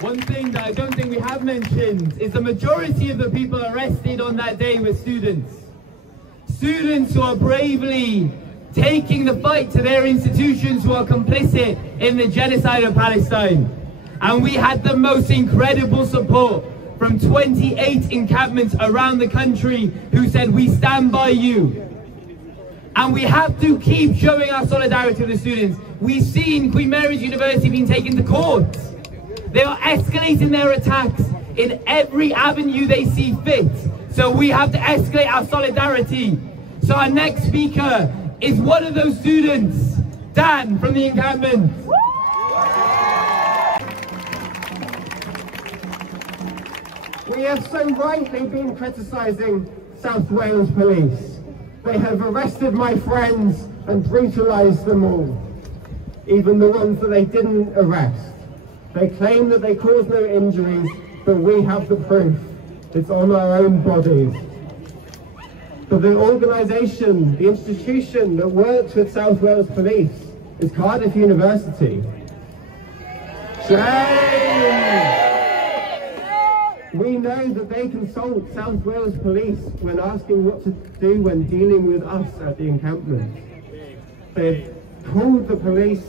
One thing that I don't think we have mentioned is the majority of the people arrested on that day were students. Students who are bravely taking the fight to their institutions, who are complicit in the genocide of Palestine. And we had the most incredible support from 28 encampments around the country who said, we stand by you. And we have to keep showing our solidarity with the students. We've seen Queen Mary's University being taken to court. They are escalating their attacks in every avenue they see fit. So we have to escalate our solidarity. So our next speaker is one of those students, Dan from the encampment. We have so rightly been criticising South Wales Police. They have arrested my friends and brutalised them all, even the ones that they didn't arrest. They claim that they caused no injuries, but we have the proof. It's on our own bodies. But the organisation, the institution that works with South Wales Police is Cardiff University. Shame! We know that they consult South Wales Police when asking what to do when dealing with us at the encampment. They've called the police,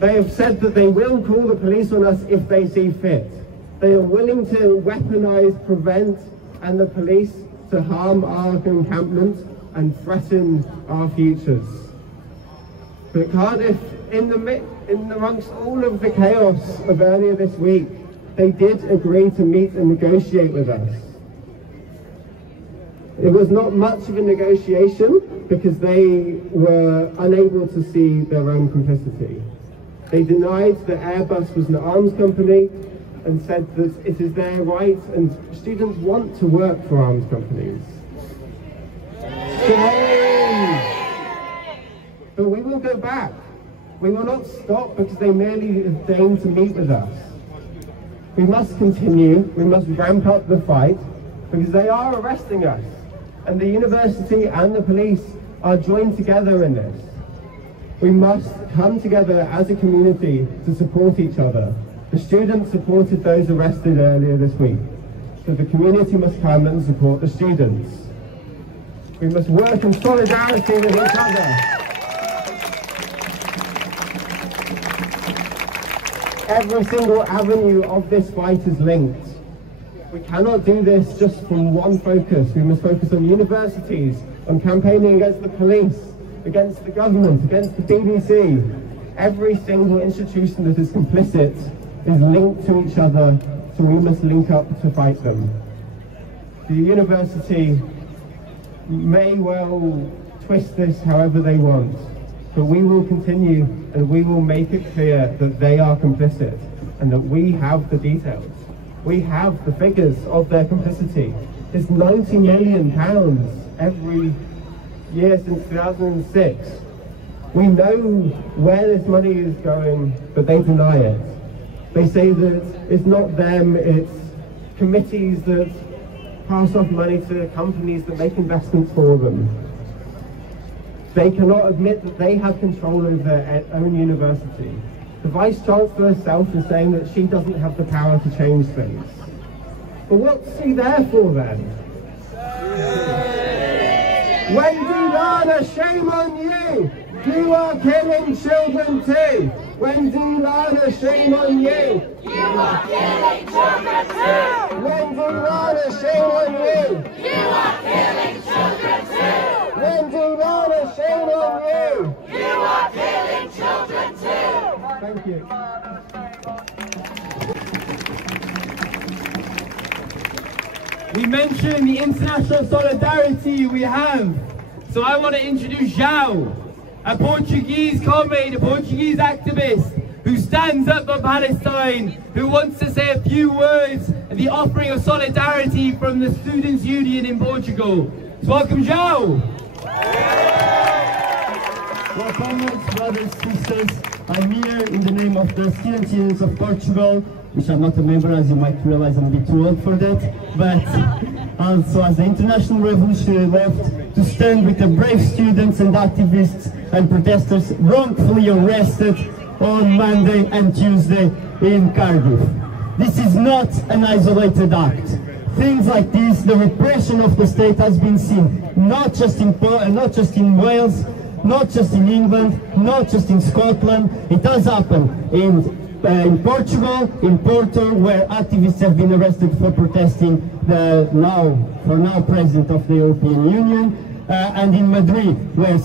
they have said that they will call the police on us if they see fit. They are willing to weaponise, prevent, and the police to harm our encampment and threaten our futures. But Cardiff, amongst all of the chaos of earlier this week, they did agree to meet and negotiate with us. It was not much of a negotiation because they were unable to see their own complicity. They denied that Airbus was an arms company and said that it is their right and students want to work for arms companies. Shame! But we will go back. We will not stop because they merely deigned to meet with us. We must continue, we must ramp up the fight because they are arresting us and the university and the police are joined together in this. We must come together as a community to support each other. The students supported those arrested earlier this week, so the community must come and support the students. We must work in solidarity with each other. Every single avenue of this fight is linked. We cannot do this just from one focus. We must focus on universities, on campaigning against the police, against the government, against the BBC. Every single institution that is complicit is linked to each other, so we must link up to fight them. The university may well twist this however they want, but we will continue and we will make it clear that they are complicit and that we have the details. We have the figures of their complicity. It's £90 million every year since 2006. We know where this money is going, but they deny it. They say that it's not them, it's committees that pass off money to companies that make investments for them. They cannot admit that they have control over their own university. The Vice-Chancellor herself is saying that she doesn't have the power to change things. But what's she there for then? Wendy Lerner, shame on you! You are killing children too! Wendy Lerner, shame on you! You are killing children too! Wendy Lerner, shame on you! You are killing children too! Wendy Lerner, shame on you! You are killing children too! Thank you. We mentioned the international solidarity we have. So I want to introduce João, a Portuguese comrade, a Portuguese activist who stands up for Palestine, who wants to say a few words at the offering of solidarity from the Students' Union in Portugal. So welcome, João. Well, comrades, brothers, sisters, I'm here in the name of the Students' Unions of Portugal, which I'm not a member, as you might realize I'm a bit too old for that, but also as the International Revolutionary Left, to stand with the brave students and activists and protesters wrongfully arrested on Monday and Tuesday in Cardiff. This is not an isolated act. Things like this, the repression of the state has been seen not just in Wales, not just in England, not just in Scotland. It has happened in Portugal, in Porto, where activists have been arrested for protesting the now President of the European Union, and in Madrid, where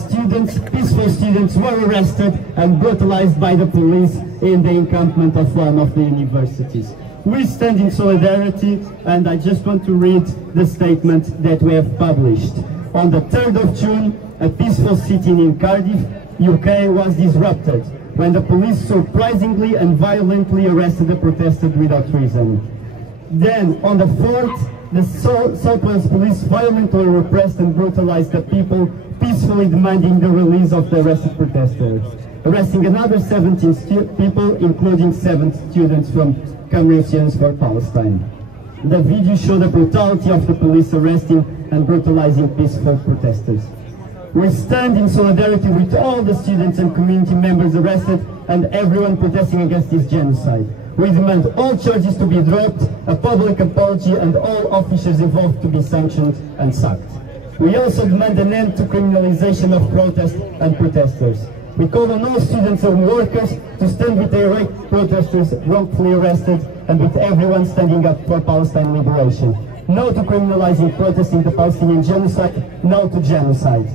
peaceful students were arrested and brutalized by the police in the encampment of one of the universities. We stand in solidarity, and I just want to read the statement that we have published. On the 3rd of June, a peaceful sit-in in Cardiff, UK was disrupted when the police surprisingly and violently arrested the protesters without reason. Then, on the 4th, the South Wales police violently repressed and brutalized the people, peacefully demanding the release of the arrested protesters, arresting another 17 people, including 7 students from Communities for Palestine. The video showed the brutality of the police arresting and brutalizing peaceful protesters. We stand in solidarity with all the students and community members arrested and everyone protesting against this genocide. We demand all charges to be dropped, a public apology, and all officers involved to be sanctioned and sacked. We also demand an end to criminalization of protests and protesters. We call on all students and workers to stand with the irate protesters wrongfully arrested and with everyone standing up for Palestine liberation. No to criminalizing protesting the Palestinian genocide, no to genocide.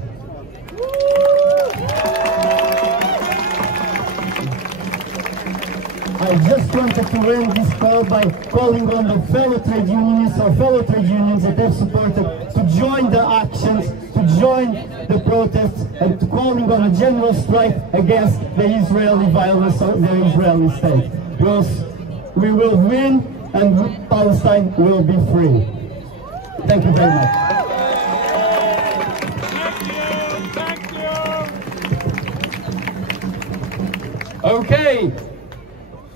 I just wanted to end this call by calling on the fellow trade unionists or fellow trade unions that have supported to join the actions, to join the protests, and to calling on a general strike against the Israeli violence of the Israeli state. We will win and Palestine will be free. Thank you very much. Okay.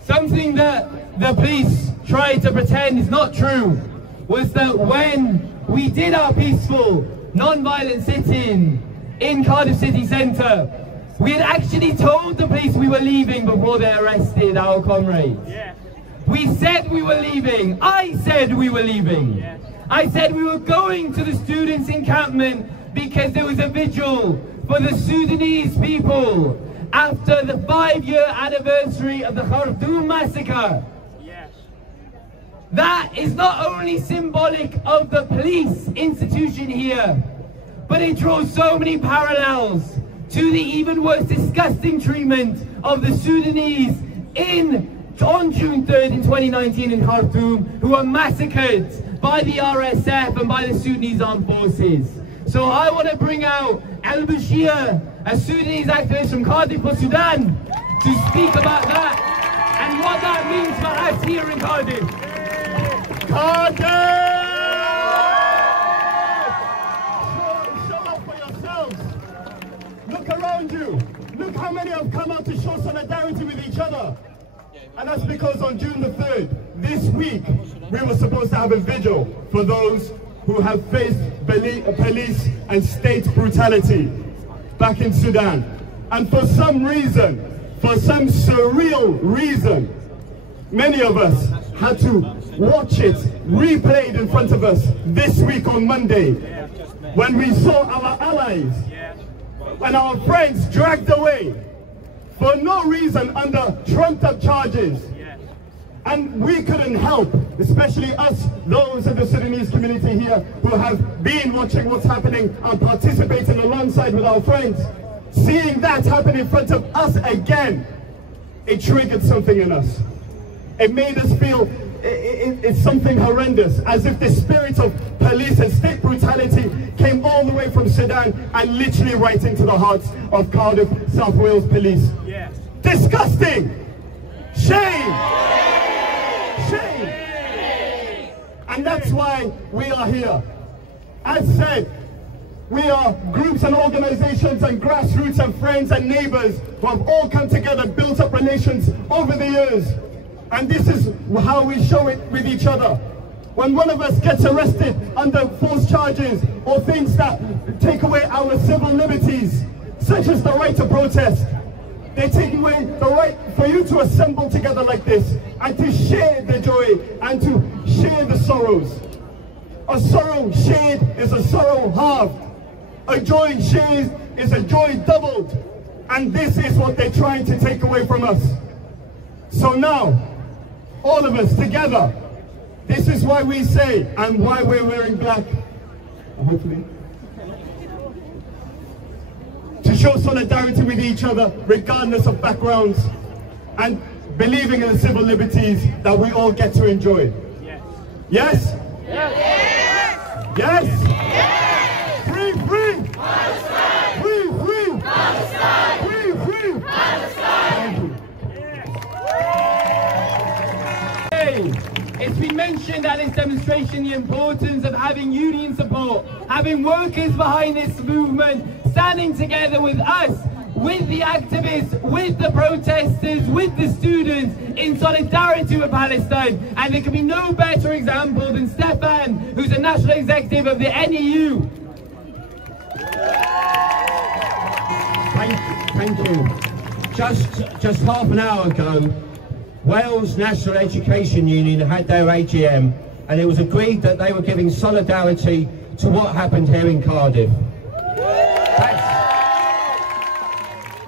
Something that the police tried to pretend is not true was that when we did our peaceful, non-violent sit-in in Cardiff city centre, we had actually told the police we were leaving before they arrested our comrades. Yeah. We said we were leaving. I said we were leaving. Yeah. I said we were going to the students' encampment because there was a vigil for the Sudanese people after the 5-year anniversary of the Khartoum massacre. Yes. That is not only symbolic of the police institution here, but it draws so many parallels to the even worse disgusting treatment of the Sudanese on June 3rd in 2019 in Khartoum, who were massacred by the RSF and by the Sudanese armed forces. So I want to bring out Al-Bashir, a Sudanese activist from Cardiff, Sudan, to speak about that and what that means for us here in Cardiff. Cardiff! Show up for yourselves. Look around you. Look how many have come out to show solidarity with each other. And that's because on June the 3rd, this week, we were supposed to have a vigil for those who have faced police and state brutality back in Sudan. And for some reason, for some surreal reason, many of us had to watch it replayed in front of us this week on Monday, when we saw our allies and our friends dragged away for no reason under trumped-up charges. And we couldn't help, especially us, those in the Sudanese community here who have been watching what's happening and participating alongside with our friends. Seeing that happen in front of us again, it triggered something in us. It made us feel it's something horrendous, as if the spirit of police and state brutality came all the way from Sudan and literally right into the hearts of Cardiff, South Wales police. Yes. Disgusting! Shame! Shame! And that's why we are here. As said, we are groups and organizations and grassroots and friends and neighbors who have all come together, built up relations over the years. And this is how we show it with each other. When one of us gets arrested under false charges or things that take away our civil liberties, such as the right to protest, They're taking away the right for you to assemble together like this and to share the joy and to share the sorrows. A sorrow shared is a sorrow halved. A joy shared is a joy doubled. And this is what they're trying to take away from us. So now, all of us together, this is why we say and why we're wearing black. Hopefully. To show solidarity with each other, regardless of backgrounds, and believing in the civil liberties that we all get to enjoy. Yes? Yes? Yes? Yes? Yes? Free, free! Palestine! Free, free! Palestine! Free, free! Palestine! Thank you. It's been mentioned at this demonstration the importance of having union support, having workers behind this movement, standing together with us, with the activists, with the protesters, with the students, in solidarity with Palestine. And there can be no better example than Stefan, who's the national executive of the NEU. Thank you. Just half an hour ago, Wales National Education Union had their AGM, and it was agreed that they were giving solidarity to what happened here in Cardiff.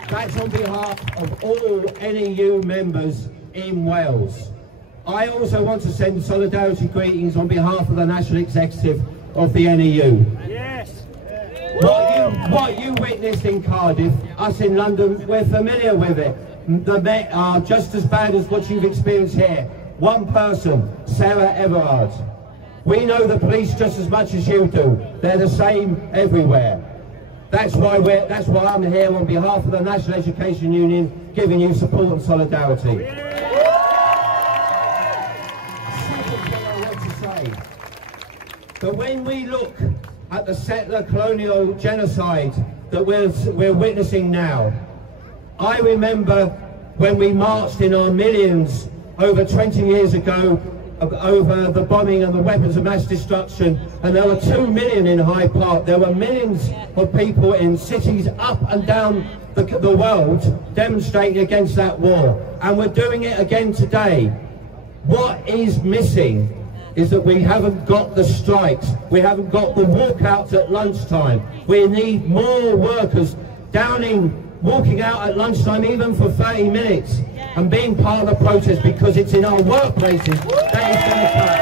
That's on behalf of all NEU members in Wales. I also want to send solidarity greetings on behalf of the National Executive of the NEU. Yes. What you witnessed in Cardiff, us in London, we're familiar with it. The Met are just as bad as what you've experienced here. One person, Sarah Everard. We know the police just as much as you do. They're the same everywhere. That's why I'm here on behalf of the National Education Union, giving you support and solidarity. Second thing I want to say, that when we look at the settler colonial genocide that we're witnessing now, I remember when we marched in our millions over 20 years ago over the bombing and the weapons of mass destruction, and there were 2 million in Hyde Park. There were millions of people in cities up and down the world demonstrating against that war, and we're doing it again today. What is missing is that we haven't got the strikes, we haven't got the walkouts at lunchtime. We need more workers walking out at lunchtime, even for 30 minutes, and being part of the protest, because it's in our workplaces that is going to cut.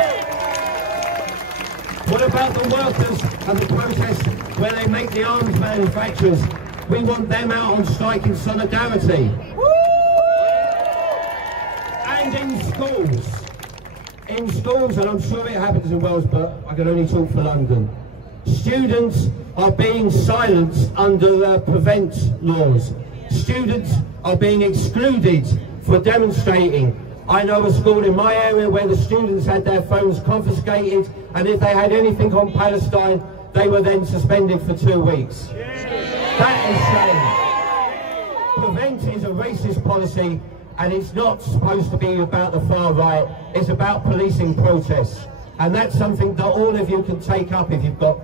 What about the workers and the protests where they make the arms manufacturers? We want them out on strike in solidarity. And in schools, and I'm sure it happens in Wales, but I can only talk for London. Students are being silenced under the prevent laws. Students are being excluded for demonstrating. I know a school in my area where the students had their phones confiscated, and if they had anything on Palestine, they were then suspended for 2 weeks. That is shame. Prevent is a racist policy, and it's not supposed to be about the far right. It's about policing protests. And that's something that all of you can take up if you've got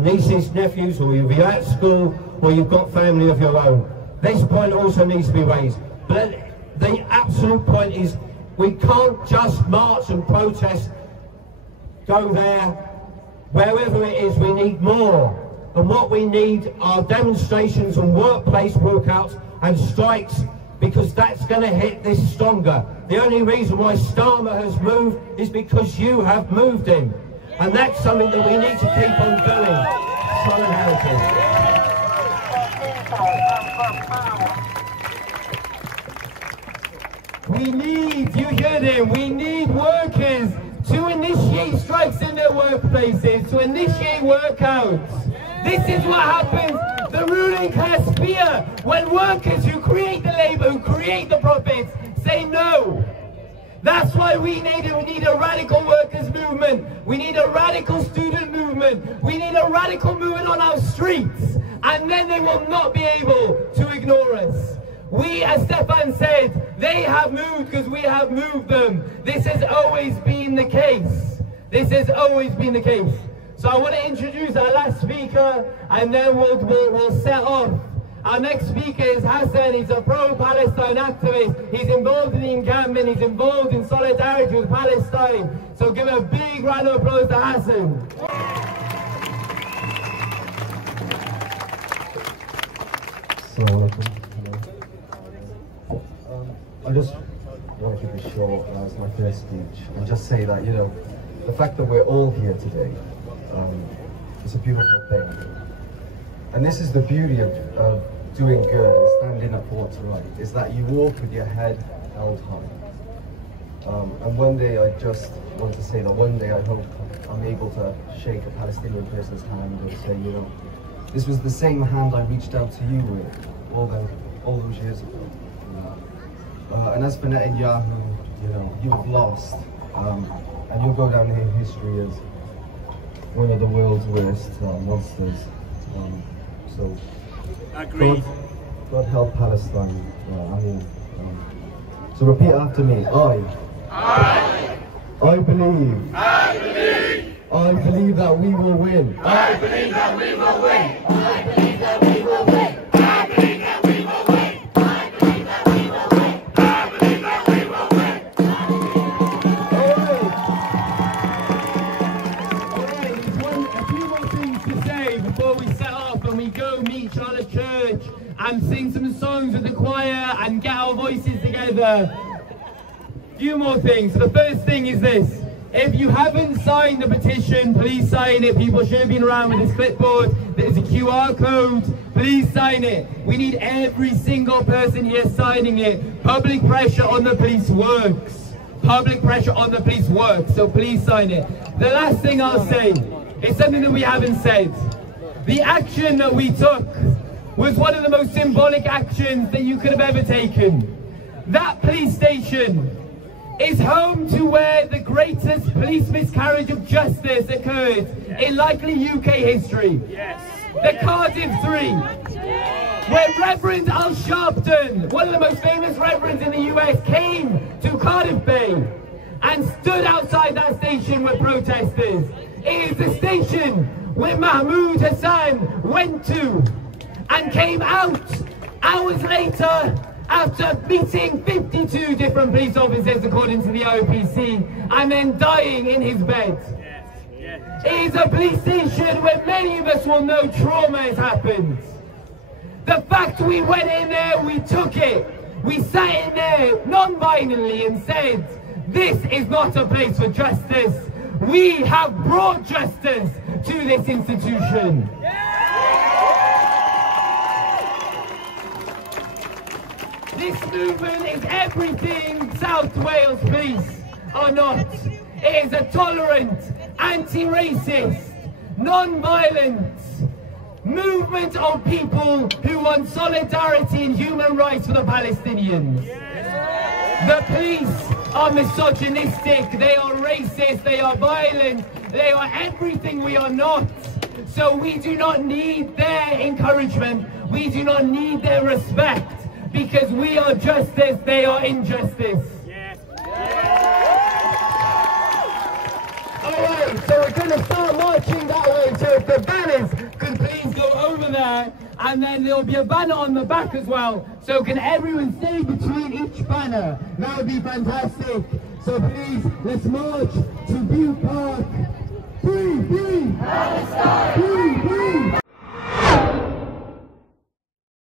nieces, nephews, or if you're at school, or you've got family of your own. This point also needs to be raised. But the absolute point is, we can't just march and protest, go there, wherever it is. We need more. And what we need are demonstrations and workplace walkouts and strikes, because that's going to hit this stronger. The only reason why Starmer has moved is because you have moved him. And that's something that we need to keep on doing. Solidarity. We need, you heard him, we need workers to initiate strikes in their workplaces, to initiate workouts. This is what happens. The ruling class fear when workers who create the labour, who create the profits, say no. That's why we need a radical workers movement. We need a radical student movement. We need a radical movement on our streets. And then they will not be able to ignore us. We, as Stefan said, they have moved because we have moved them. This has always been the case. This has always been the case. So I want to introduce our last speaker, and then we'll set off. Our next speaker is Hassan. He's a pro-Palestine activist. He's involved in the encampment. He's involved in solidarity with Palestine. So give a big round of applause to Hassan. I just want to keep it short as my first speech and just say that, you know, the fact that we're all here today is a beautiful thing. And this is the beauty of doing good and standing up for what's right, is that you walk with your head held high. And one day I just want to say that one day I hope I'm able to shake a Palestinian person's hand and say, you know, this was the same hand I reached out to you with all those years ago. And as for Netanyahu, you know, you've lost, and you'll go down in history as one of the world's worst monsters. So, God help Palestine. So repeat after me. I believe. I believe that we will win. I believe that we will win. I believe that we will win. I believe that we will win. I believe that we will win. I believe that we will win. Alright, a few more things to say before we set off and we go meet Charlotte Church and sing some songs with the choir and get our voices together. Few more things. So the first thing is this. If you haven't signed the petition, please sign it. People should have been around with this clipboard. There's a QR code. Please sign it. We need every single person here signing it. Public pressure on the police works. Public pressure on the police works. So please sign it. The last thing I'll say is something that we haven't said. The action that we took was one of the most symbolic actions that you could have ever taken. That police station is home to where the greatest police miscarriage of justice occurred in likely UK history. The Cardiff 3, where Reverend Al Sharpton, one of the most famous reverends in the US, came to Cardiff Bay and stood outside that station with protesters. It is the station where Mahmoud Hassan went to and came out hours later after beating 52 different police officers according to the IOPC and then dying in his bed. It is a police station where many of us will know trauma has happened. The fact we went in there, we took it, we sat in there non-violently and said, this is not a place for justice. We have brought justice to this institution. This movement is everything South Wales Police are not. It is a tolerant, anti-racist, non-violent movement of people who want solidarity and human rights for the Palestinians. The police are misogynistic, they are racist, they are violent, they are everything we are not. So we do not need their encouragement, we do not need their respect. Because we are justice, they are injustice. Alright, so we're going to start marching that way. So if the banners could please go over there, and then there'll be a banner on the back as well. So can everyone stay between each banner? That would be fantastic. So please, let's march to Butte Park. Free, free! Palestine! Free, free!